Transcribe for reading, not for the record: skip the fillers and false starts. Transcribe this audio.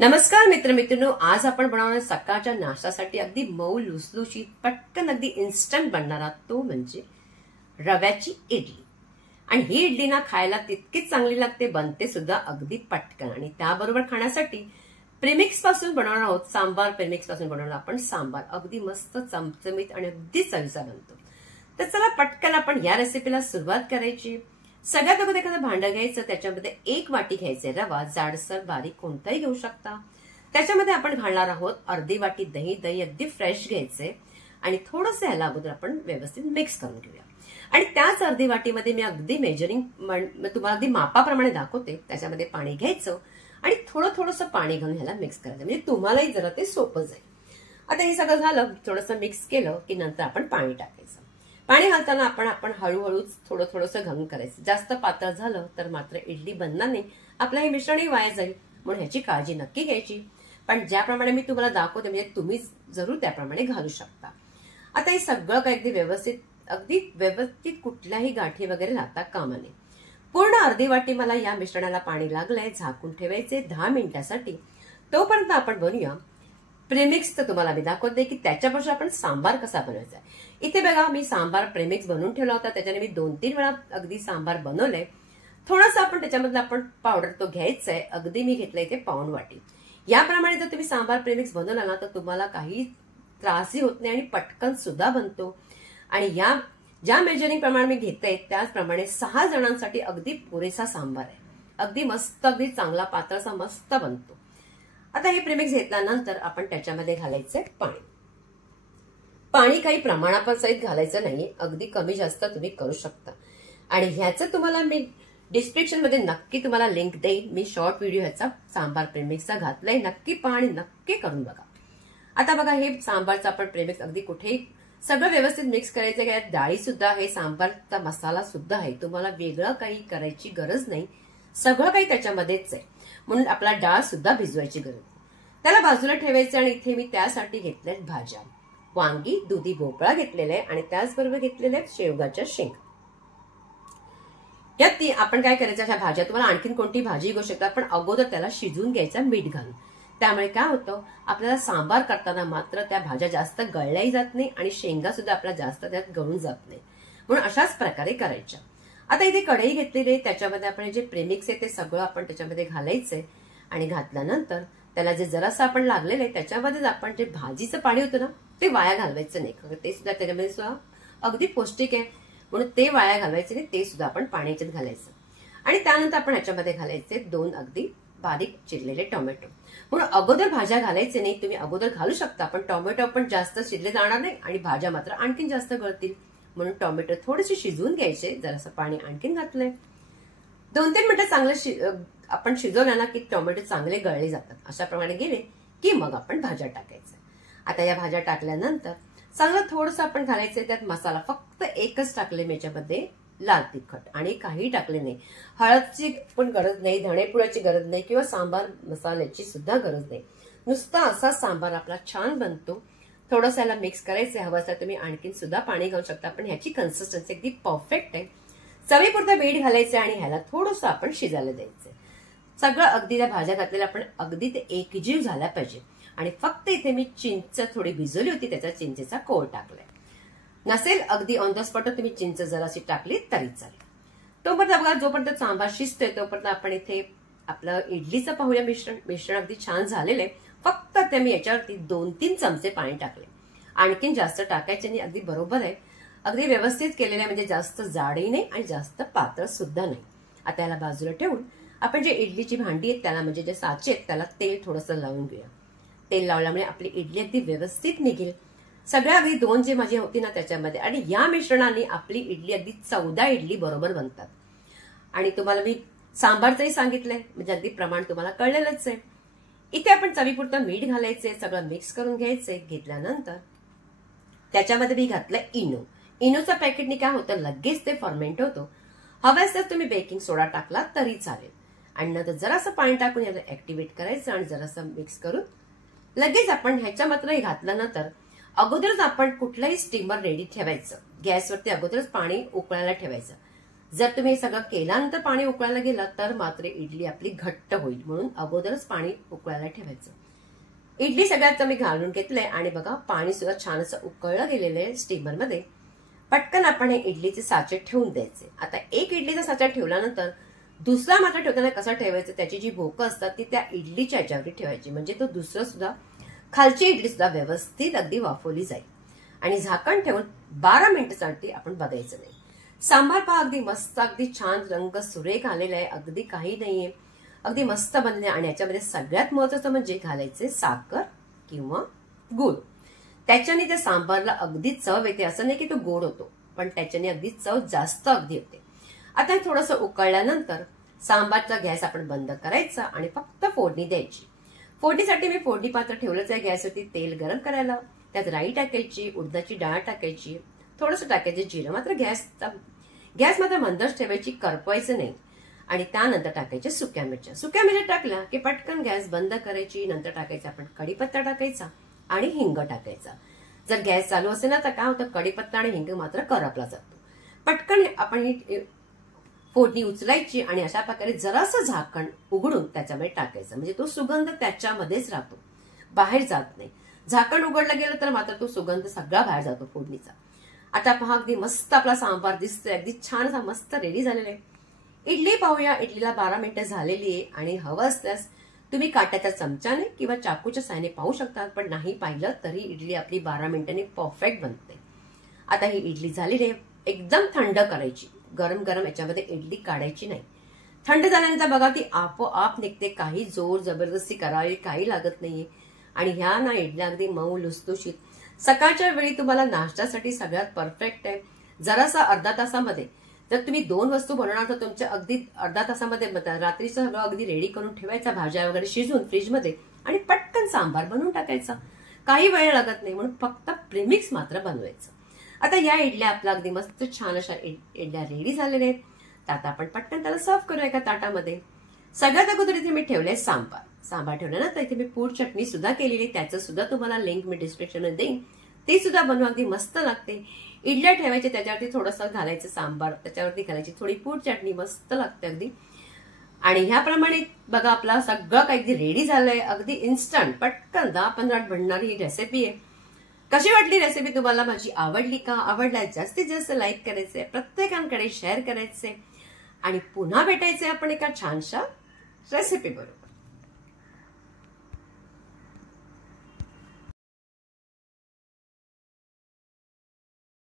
नमस्कार मित्रमैत्रिणींनो, आज आपण बनवणार सकाळच्या नाश्त्यासाठी अगदी मऊ लुसलुशीत पटकन अगदी इन्स्टंट बनणारा तो म्हणजे रव्याची इडली। आणि ही इडली ना खायला तितकीच चांगली लागते, बनते सुद्धा अगदी पटकन। आणि त्याबरोबर खाण्यासाठी प्रेमिक्स पासून बनवणार आहोत, सांबार प्रेमिक्स पासून बनवणार आपण सांबार अगदी मस्त चमचमीत आणि अगदी चवीचा बनतो। तर चला पटकन आपण या रेसिपीला सुरुवात करायची। सगळ्यात अगोदर एखादं भांडं घ्यायचं, त्याच्यामध्ये 1 वाटी घ्यायचे रवा, जाडसर बारीक कोणताही घेऊ शकता। त्याच्यामध्ये आपण घालणार आहोत अर्धी वाटी दही, दही अगदी फ्रेश घ्यायचे आणि थोडंसं ह्याला अगोदर आपण व्यवस्थित मिक्स करून घेऊया। आणि त्याच अर्धी वाटीमध्ये मी अगदी मेजरिंग तुम्हाला अगदी मापाप्रमाणे दाखवते, त्याच्यामध्ये पाणी घ्यायचं आणि थोडं थोडंसं पाणी घालून ह्याला मिक्स करायचं, म्हणजे तुम्हालाही जरा ते सोपं जाईल। आता हे सगळं झालं, थोडंसं मिक्स केलं की नंतर आपण पाणी टाकायचं। पाणी घालताना आपण हळूहळूच थोडं थोडंसं घालून करायचं, जास्त पातळ झालं तर मात्र इडली बनणार नाही, आपलं हे मिश्रणही वाया जाईल, म्हणून ह्याची काळजी नक्की घ्यायची। पण ज्याप्रमाणे मी तुम्हाला दाखवते म्हणजे तुम्ही जरूर त्याप्रमाणे घालू शकता। आता हे सगळं काही अगदी व्यवस्थित कुठल्याही गाठी वगैरे राहता कामा नये। पूर्ण अर्धी वाटी मला या मिश्रणाला पाणी लागलंय, झाकून ठेवायचे 10 मिनिटांसाठी। तोपर्यंत आपण बनवूया प्रेमिक्स। तर तुम्हाला मी दाखवते की त्याच्यापासून आपण सांबार कसा बनवायचा। इथे बघा, मी सांबार प्रेमिक्स बनवून ठेवला होता, त्याच्याने मी 2-3 वेळा अगदी सांबार बनवलंय। थोडंसं आपण त्याच्यामधलं आपण पावडर तो घ्यायचा आहे, अगदी मी घेतलं इथे पाऊण वाटी। याप्रमाणे जर तुम्ही सांबार प्रेमिक्स बनवला ना तर तुम्हाला काही त्रासही होत नाही आणि पटकन सुद्धा बनतो। आणि या ज्या मेजरिंग प्रमाणे मी घेते त्याचप्रमाणे 6 जणांसाठी अगदी पुरेसा सांबार आहे, अगदी मस्त, अगदी चांगला पातळसा मस्त बनतो। आता हे प्रेमिक्स घेतल्यानंतर आपण त्याच्यामध्ये घालायचंय पाणी। पाणी काही प्रमाणासहित घालायचं नाहीये, अगदी कमी जास्त तुम्ही करू शकता। आणि ह्याचं तुम्हाला मी डिस्क्रिप्शन मध्ये नक्की तुम्हाला लिंक देईन, मी शॉर्ट व्हिडिओ ह्याचा सांबार प्रेमिक्सचा घातलाय, नक्की पाणी नक्की करून बघा। आता बघा, हे सांबारचं आपण प्रेमिक्स अगदी कुठेही सगळं व्यवस्थित मिक्स करायचं आहे। डाळी सुद्धा आहे, सांबारचा मसाला सुद्धा आहे, तुम्हाला वेगळं काही करायची गरज नाही, सगळं काही त्याच्यामध्येच आहे, म्हणून आपला डाळ सुद्धा भिजवायची गरज नाही। त्याला बाजूला ठेवायचं आणि इथे मी त्यासाठी घेतल्यात भाज्या, वांगी, दुधी भोपळा घेतलेला आहे आणि त्याचबरोबर घेतलेले आहेत शेवगाच्या शेंगा। यात आपण काय करायचं, अशा भाज्या तुम्हाला आणखीन कोणती भाजी घेऊ शकता, पण अगोदर त्याला शिजवून घ्यायचा मीठ घालून। त्यामुळे काय होतं, आपल्याला सांबार करताना मात्र त्या भाज्या जास्त गळल्याही जात नाही आणि शेंगा सुद्धा आपल्या जास्त त्यात गळून जात नाही, म्हणून अशाच प्रकारे करायच्या। आता इथे कढई घेतलेली आहे, त्याच्यामध्ये आपण जे प्रेमिक्स आहे ते सगळं आपण त्याच्यामध्ये घालायचंय आणि घातल्यानंतर त्याला जे जरासं आपण लागलेलं आहे त्याच्यामध्येच आपण जे भाजीचं पाणी होतं ना ते वाया घालवायचं नाही, ते सुद्धा त्याच्यामध्ये सुद्धा अगदी पौष्टिक आहे, म्हणून ते वाया घालवायचं नाही, ते सुद्धा आपण पाण्याच्यात घालायचं। आणि त्यानंतर आपण ह्याच्यामध्ये घालायचे 2 अगदी बारीक चिरलेले टोमॅटो। म्हणून अगोदर भाज्या घालायचे नाही, तुम्ही अगोदर घालू शकता, पण टोमॅटो पण जास्त शिजले जाणार नाही आणि भाज्या मात्र आणखीन जास्त गळतील, म्हणून टोमॅटो थोडेसे शिजवून घ्यायचे। जरासं पाणी आणखीन घातलंय, 2-3 मिनिटं चांगलं आपण शिजवलं ना की टोमॅटो चांगले गळले जातात। अशा प्रमाणे गेले की मग आपण भाज्या टाकायच्या। आता या भाज्या टाकल्यानंतर चांगलं थोडंसं आपण घालायचंय त्यात मसाला, फक्त एकच टाकले मी याच्यामध्ये लाल तिखट, आणि काही टाकले नाही, हळदची पण गरज नाही, धणेपुड्याची गरज नाही किंवा सांबार मसाल्याची सुद्धा गरज नाही, नुसता असा सांबार आपला छान बनतो। थोडंसं याला मिक्स करायचं, हवं असं तुम्ही आणखीन सुद्धा पाणी घालू शकता, पण ह्याची कन्सिस्टन्सी अगदी परफेक्ट आहे। चवीपुरतं मीठ घालायचं आणि ह्याला थोडंसं आपण शिजायला द्यायचं। सगळं अगदी त्या भाज्या घातलेल्या आपण अगदी ते एकजीव झाला पाहिजे। आणि फक्त इथे मी चिंच थोडी भिजवली होती, त्याचा चिंचेचा कोळ टाकलाय, नसेल अगदी ऑन द स्पॉट तुम्ही चिंच जराशी टाकली तरी चालेल। तोपर्यंत बघा, जोपर्यंत सांबार शिजतोय तोपर्यंत आपण इथे आपलं इडलीचं पाहूया मिश्रण अगदी छान झालेलं आहे। फक्त ते मी याच्यावरती 2-3 चमचे पाणी टाकले, आणखीन जास्त टाकायचे नाही, अगदी बरोबर आहे, अगदी व्यवस्थित केलेलं आहे, म्हणजे जास्त जाडही नाही आणि जास्त पातळ सुद्धा नाही। आता याला बाजूला ठेवून आपण जे इडलीची भांडी आहेत त्याला, म्हणजे जे साचे आहेत त्याला तेल थोडंसं लावून घेऊया। तेल लावल्यामुळे आपली इडली अगदी व्यवस्थित निघेल, सगळ्या अगदी 2 जे माझी होती ना त्याच्यामध्ये। आणि या मिश्रणाने आपली इडली अगदी 14 इडली बरोबर बनतात। आणि तुम्हाला मी सांबारचंही सांगितलंय, म्हणजे अगदी प्रमाण तुम्हाला कळलेलंच आहे। इथे आपण चवीपुरतं मीठ घालायचंय, सगळं मिक्स करून घ्यायचंय। घेतल्यानंतर त्याच्यामध्ये मी घातलं इनो। इनोच्या पॅकेटने काय होतं, लगेच ते फर्मेंट होतो, हव्यास तर तुम्ही बेकिंग सोडा टाकला तरी चालेल। आणि नंतर जरासं पाणी टाकून याला ऍक्टिव्हेट करायचं आणि जरासं मिक्स करून लगेच आपण ह्याच्या मात्र घातल्यानंतर अगोदरच आपण कुठलाही स्टीमर रेडी ठेवायचं, गॅसवरती अगोदरच पाणी उकळायला ठेवायचं। जर तुम्ही हे सगळं केल्यानंतर पाणी उकळायला गेलं तर मात्र इडली आपली घट्ट होईल, म्हणून अगोदरच पाणी उकळायला ठेवायचं. इडली सगळ्यात मी घालून घेतलंय आणि बघा पाणी सुद्धा छान असं उकळलं गेलेलं आहे स्टीमरमध्ये. पटकन आपण हे इडलीचे साचे ठेवून द्यायचे. आता एक इडलीचा साचा ठेवल्यानंतर दुसरा मात्र ठेवताना कसं ठेवायचं, त्याची जी भोकं असतात ती त्या इडलीच्या याच्यावर ठेवायची, म्हणजे तो दुसरं सुद्धा खालची इडली सुद्धा व्यवस्थित अगदी वाफवली जाईल. आणि झाकण ठेवून 12 मिनिटांसाठी आपण बघायचं नाही. सांबार पहा अगदी मस्त, अगदी छान रंग सुरेख आलेला आहे, अगदी काही नाहीये, अगदी मस्त बनले. आणि याच्यामध्ये सगळ्यात महत्वाचं म्हणजे घालायचे साखर किंवा गूळ. त्याच्याने त्या सांबारला अगदी चव येते. असं नाही की तो गोड होतो, पण त्याच्याने अगदी चव जास्त अगदी होते. आता थोडंसं उकळल्यानंतर सांबारचा गॅस आपण बंद करायचा आणि फक्त फोडणी द्यायची. फोडणीसाठी मी फोडणी पात्र ठेवलंच आहे गॅसवरती. तेल गरम करायला, त्यात राई टाकायची, उडदाची डाळ टाकायची, थोडंसं टाकायचं जिरं. मात्र गॅस मात्र मंदच ठेवायची, करपवायचं नाही. आणि त्यानंतर टाकायच्या सुक्या मिरच्या. सुक्या मिरच्या टाकल्या की पटकन गॅस बंद करायची. नंतर टाकायचा आपण कढीपत्ता टाकायचा आणि हिंग टाकायचा. जर गॅस चालू असेल ना तर काय होतं, कढीपत्ता आणि हिंग मात्र करपला जातो. पटकन आपण ही फोडणी उचलायची आणि अशा प्रकारे जरासं झाकण उघडून त्याच्यामध्ये टाकायचं, म्हणजे तो सुगंध त्याच्यामध्येच राहतो, बाहेर जात नाही. झाकण उघडलं गेलं तर मात्र तो सुगंध सगळा बाहेर जातो फोडणीचा. आता पहा अगदी मस्त आपला सांबार दिसतोय, अगदी छान असा मस्त रेडी झालेला आहे. इडली पाहूया. इडलीला 12 मिनिटं झालेली आहे आणि हवं असल्यास तुम्ही काट्याच्या चमच्याने किंवा चाकूच्या साहाय्याने पाहू शकतात, पण नाही पाहिलं तरी इडली आपली 12 मिनिटांनी परफेक्ट बनते. आता ही इडली झालेली आहे. एकदम थंड करायची, गरम गरम याच्यामध्ये इडली काढायची नाही. थंड झाल्यानंतर बघा ती आपोआप निघते, काही जोर जबरदस्ती करावी काही लागत नाहीये. आणि ह्या ना इडल्या अगदी मऊ लुसलुशीत, सकाळच्या वेळी तुम्हाला नाश्त्यासाठी सगळ्यात परफेक्ट आहे. जरासा अर्धा तासामध्ये जर तुम्ही 2 वस्तू बनवणार तर तुमच्या अगदी अर्धा तासामध्ये रात्रीचं सगळं अगदी रेडी करून ठेवायचा, भाज्या वगैरे शिजून फ्रीजमध्ये, आणि पटकन सांबार बनवून टाकायचा. काही वेळ लागत नाही, म्हणून फक्त प्रीमिक्स मात्र बनवायचं. आता या इडल्या आपल्या अगदी मस्त छान अशा इडल्या रेडी झालेल्या आहेत. तर आता आपण पटकन त्याला सर्व करूया एका ताटामध्ये. सगळ्यात अगोदर इथे मी ठेवले सांबार. सांबार ठेवल्यानंतर इथे मी पूड चटणी सुद्धा केलेली, त्याचं सुद्धा तुम्हाला लिंक मी डिस्क्रिप्शनमध्ये देईन. ती सुद्धा बनवा, अगदी मस्त लागते. इडल्या ठेवायचे, त्याच्यावरती थोडंसं घालायचं सांबार, त्याच्यावरती घालायची थोडी पूड चटणी, मस्त लागते अगदी. आणि ह्याप्रमाणे बघा आपला सगळं काही अगदी रेडी झालंय, अगदी इन्स्टंट पटकन 10-15 बनणारी ही रेसिपी आहे. कशी वाटली रेसिपी तुम्हाला? माझी आवडली का? आवडल्यास जास्तीत जास्त लाईक करायचंय, प्रत्येकांकडे शेअर करायचंय आणि पुन्हा भेटायचंय आपण एका छानशा रेसिपी बरोबर.